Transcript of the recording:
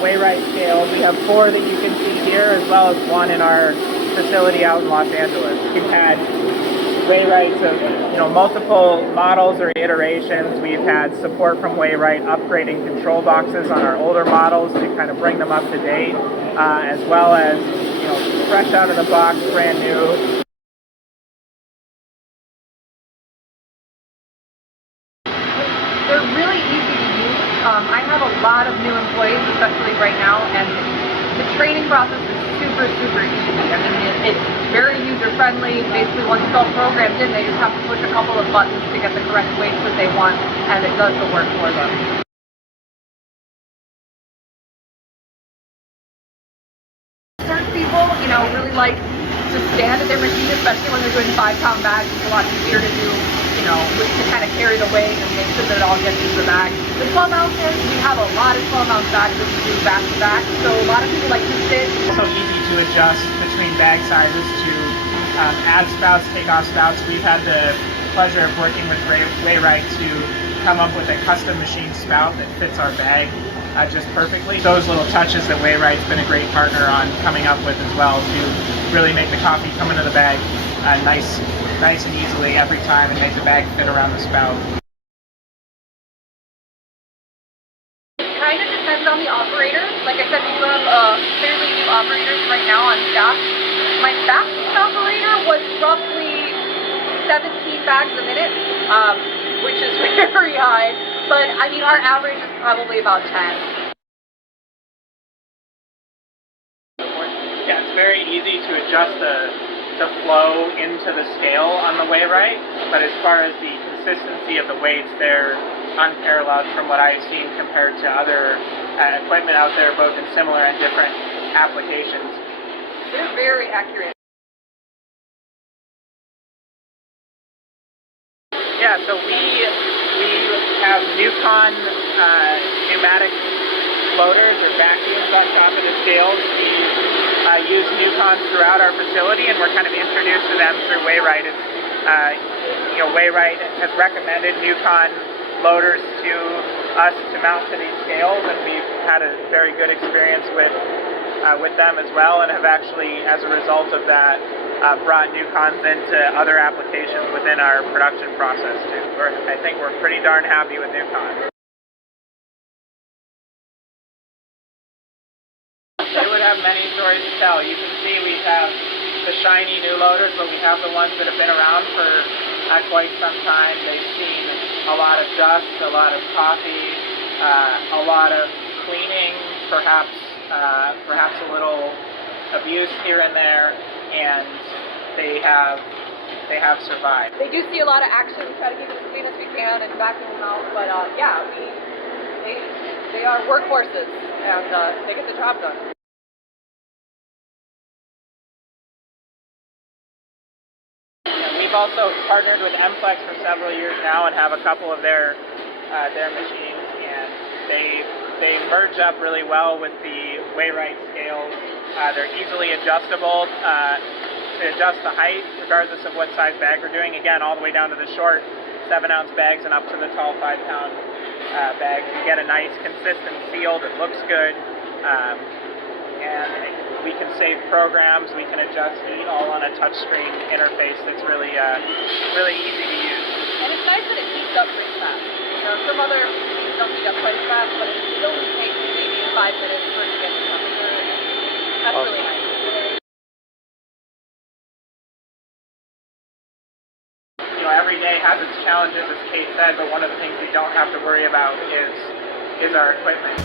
Wayrite scales. We have 4 that you can see here, as well as 1 in our facility out in Los Angeles. We've had Wayrites of multiple models or iterations. We've had support from Wayrite upgrading control boxes on our older models to kind of bring them up to date, as well as fresh out of the box, brand new. They're really easy to use. I have a lot of new employees, especially right now, and the training process is super easy. I mean, it's very user-friendly. Basically, once it's all programmed in, they just have to push a couple of buttons to get the correct weights that they want, and it does the work for them. Certain people, really like to stand at their machine, especially when they're doing 5-pound bags. It's a lot easier to do, to kind of carry the weight and make sure that it all gets into the bag. The 12-ounces, we have a lot of 12-ounce bags that we do back to back, so a lot of people like to sit. It's also easy to adjust between bag sizes to add spouts, take off spouts. We've had the pleasure of working with Wayrite to come up with a custom machine spout that fits our bag just perfectly. Those little touches that Wayrite's been a great partner on coming up with as well to really make the coffee come into the bag nice and easily every time and make the bag fit around the spout. It kind of depends on the operator. Like I said, we do have fairly new operators right now on staff. My fastest operator was roughly 17 bags a minute, which is very high, but I mean our average is probably about 10. Yeah, it's very easy to adjust the flow into the scale on the Wayrite, but as far as the consistency of the weights, they're unparalleled from what I've seen compared to other equipment out there, both in similar and different applications. They're very accurate. Yeah, so we have pneu-con pneumatic floaters or vacuums on top of the scales. We use pneu-cons throughout our facility, and we're kind of introduced to them through Wayrite. Wayrite has recommended pneu-con loaders to us to mount to these scales, and we've had a very good experience with them as well, and have actually, as a result of that, brought pneu-cons into other applications within our production process too. I think we're pretty darn happy with pneu-cons. They would have many stories to tell. You can see we have the shiny new loaders, but we have the ones that have been around for quite some time. They've seen a lot of dust, a lot of coffee, a lot of cleaning, perhaps a little abuse here and there, and they have survived. They do see a lot of action. We try to keep it as clean as we can and vacuum them out, but yeah, they are workhorses, and they get the job done. We've also partnered with Mplex for several years now and have a couple of their machines, and they merge up really well with the Wayrite scales. They're easily adjustable to adjust the height regardless of what size bag we're doing. Again, all the way down to the short 7-ounce bags and up to the tall 5-pound bags. You get a nice consistent seal that looks good, and we can save programs, we can adjust heat all on a touchscreen interface that's really easy to use. And it's nice that it heats up pretty fast. Some other machines don't heat up quite as fast, but it only takes maybe 5 minutes for it to get to temperature. That's really nice. Every day has its challenges, as Kate said, but one of the things we don't have to worry about is our equipment.